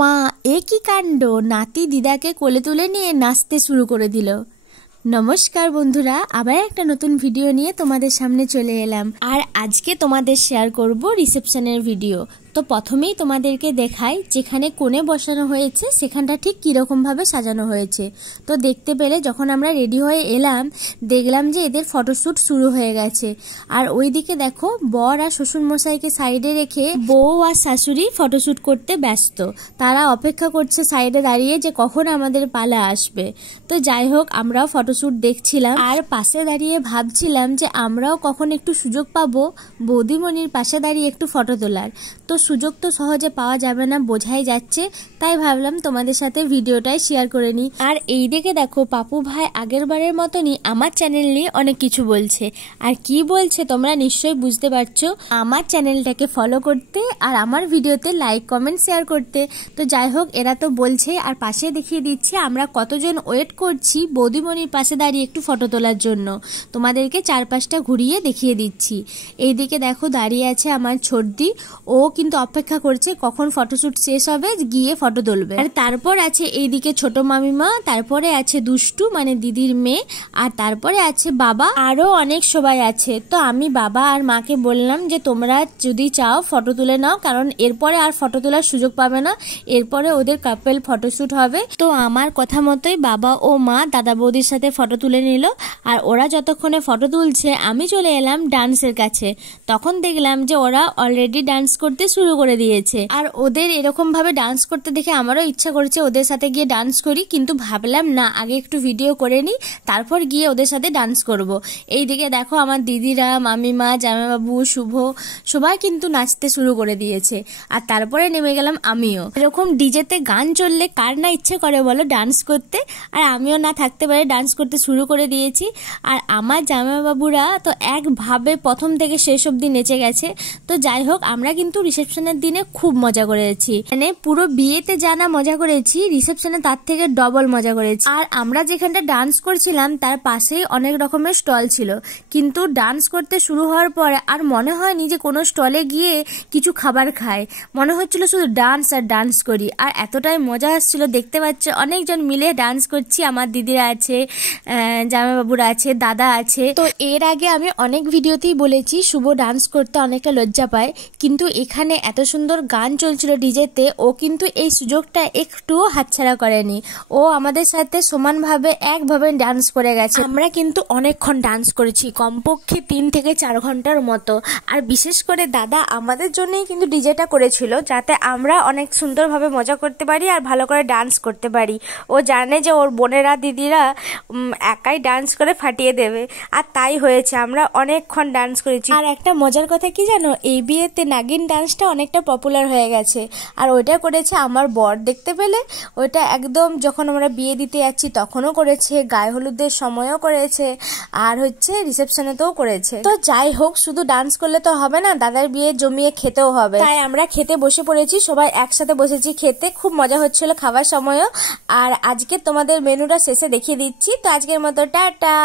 মা, এ কি কাণ্ড! নাতি দিদাকে কোলে তুলে নিয়ে নাচতে শুরু করে দিল। নমস্কার বন্ধুরা, আবার একটা নতুন ভিডিও নিয়ে তোমাদের সামনে চলে এলাম। আর আজকে তোমাদের শেয়ার করব রিসেপশনের ভিডিও। তো প্রথমেই তোমাদেরকে দেখাই যেখানে কোণে বসানো হয়েছে সেখানটা ঠিক কীরকম ভাবে সাজানো হয়েছে। তো দেখতে পেলে যখন আমরা রেডি হয়ে এলাম দেখলাম যে এদের ফটোশ্যুট শুরু হয়ে গেছে। আর ওইদিকে দেখো বর আর শ্বশুরমশাইকে সাইডে রেখে বউ আর শাশুড়ি ফটোশ্যুট করতে ব্যস্ত। তারা অপেক্ষা করছে সাইডে দাঁড়িয়ে যে কখন আমাদের পালা আসবে। তো যাই হোক, আমরাও ফটোশ্যুট দেখছিলাম আর পাশে দাঁড়িয়ে ভাবছিলাম যে আমরাও কখন একটু সুযোগ পাবো বৌদিমণির পাশে দাঁড়িয়ে একটু ফটো তোলার। তো সুযোগ তো সহজে পাওয়া যাবে না, বোঝাই যাচ্ছে, তাই ভাবলাম তোমাদের সাথে ভিডিওটাই শেয়ার করে নিই। আর এই দিকে দেখো পাপু ভাই আগের বারের মতনই আমার চ্যানেল নিয়ে অনেক কিছু বলছে। আর কি বলছে তোমরা নিশ্চয়ই বুঝতে পারছো, আমার চ্যানেলটাকে ফলো করতে আর আমার ভিডিওতে লাইক কমেন্ট শেয়ার করতে। তো যাই হোক, এরা তো বলছে আর পাশে দেখিয়ে দিচ্ছে আমরা কতজন ওয়েট করছি বৌদিমণির পাশে দাঁড়িয়ে একটু ফটো তোলার জন্য। তোমাদেরকে চারপাশটা ঘুরিয়ে দেখিয়ে দিচ্ছি। এইদিকে দেখো দাঁড়িয়ে আছে আমার ছোটদি, ও কিন্তু অপেক্ষা করছে কখন ফটোশ্যুট শেষ হবে গিয়ে ফটো তুলবে। আর তারপর আছে এইদিকে ছোট মামিমা, তারপরে আছে দুষ্টু মানে দিদির মেয়ে, আর তারপরে আছে বাবা, আরো অনেক সবাই আছে। তো আমি বাবা আর মাকে বললাম যে তোমরা যদি চাও ফটো তুলে নাও, কারণ এরপরে আর ফটো তোলার সুযোগ পাবে না, এরপরে ওদের কাপেল ফটোশ্যুট হবে। তো আমার কথা মতোই বাবা ও মা দাদা বৌদির সাথে ফটো তুলে নিল। আর ওরা যতক্ষণে ফটো তুলছে আমি চলে এলাম ডান্সের কাছে। তখন দেখলাম যে ওরা অলরেডি ডান্স করতে শুরু করে দিয়েছে। আর ওদের এরকম ভাবে ডান্স করতে দেখে আমারও ইচ্ছা করেছে ওদের সাথে গিয়ে ডান্স করি, কিন্তু ভাবলাম না, আগে একটু ভিডিও করে নিই, তারপর গিয়ে ওদের সাথে ডান্স করব। এইদিকে দেখো আমার দিদিরা, মামিমা, জামাইবাবু, শুভ সবাই কিন্তু নাচতে শুরু করে দিয়েছে। আর তারপরে নেমে গেলাম আমিও। এরকম ডিজেতে গান চললে কার না ইচ্ছে করে বলো ডান্স করতে, আর আমিও না থাকতে পারে ডান্স করতে শুরু করে দিয়েছি। আর আমার জামাইবাবুরা তো একভাবে প্রথম থেকে শেষ অবধি নেচে গেছে। তো যাই হোক, আমরা কিন্তু রিসেপশনের দিনে খুব মজা করেছি, মানে পুরো বিয়েতে যা না মজা করেছি রিসেপশনে তার থেকে ডবল মজা করেছি। আর আমরা যেখানটা ডান্স করছিলাম তার পাশেই অনেক রকমের স্টল ছিল, কিন্তু ডান্স করতে শুরু হওয়ার পরে আর মনে হয়নি যে কোনো স্টলে গিয়ে কিছু খাবার খায়, মনে হচ্ছিল শুধু ডান্স আর ডান্স করি। আর এতটাই মজা আসছিল, দেখতে পাচ্ছ অনেকজন মিলে ডান্স করছি, আমার দিদিরা আছে, জামাইবাবুরা আছে, দাদা আছে। তো এর আগে আমি অনেক ভিডিওতেই বলেছি শুভ ডান্স করতে অনেকটা লজ্জা পায়, কিন্তু এখানে এত সুন্দর গান চলছিল ডিজেতে, ও কিন্তু এই সুযোগটা একটুও হাতছাড়া করেনি। ও আমাদের সাথে সমানভাবে একভাবে ডান্স করে গেছে। আমরা কিন্তু অনেকক্ষণ ডান্স করেছি, কমপক্ষে 3 থেকে 4 ঘন্টার মতো। আর বিশেষ করে দাদা আমাদের জন্যই কিন্তু ডিজেটা করেছিল, যাতে আমরা অনেক সুন্দরভাবে মজা করতে পারি আর ভালো করে ডান্স করতে পারি। ও জানে যে ওর বোনেরা দিদিরা একাই ডান্স করে ফাটিয়ে দেবে, আর তাই হয়েছে, আমরা অনেকক্ষণ ডান্স করেছি। আর একটা মজার কথা কি জানো, এই বিয়েতে নাগিন ডান্সটা অনেকটা পপুলার হয়ে গেছে, আর ওইটা করেছে আমার বর। দেখতে পেলে ওইটা একদম যখন আমরা বিয়ে দিতে যাচ্ছি তখনও করেছে, গায়ে হলুদের সময়ও করেছে, আর হচ্ছে রিসেপশনেতেও করেছে। তো যাই হোক, শুধু ডান্স করলে তো হবে না, দাদার বিয়ে জমিয়ে খেতেও হবে, তাই আমরা খেতে বসে পড়েছি, সবাই একসাথে বসেছি খেতে। খুব মজা হচ্ছিল খাবার সময়ও। আর আজকে তোমাদের মেনুটা শেষে দেখিয়ে দিচ্ছি। তো আজকের মতো টাটা।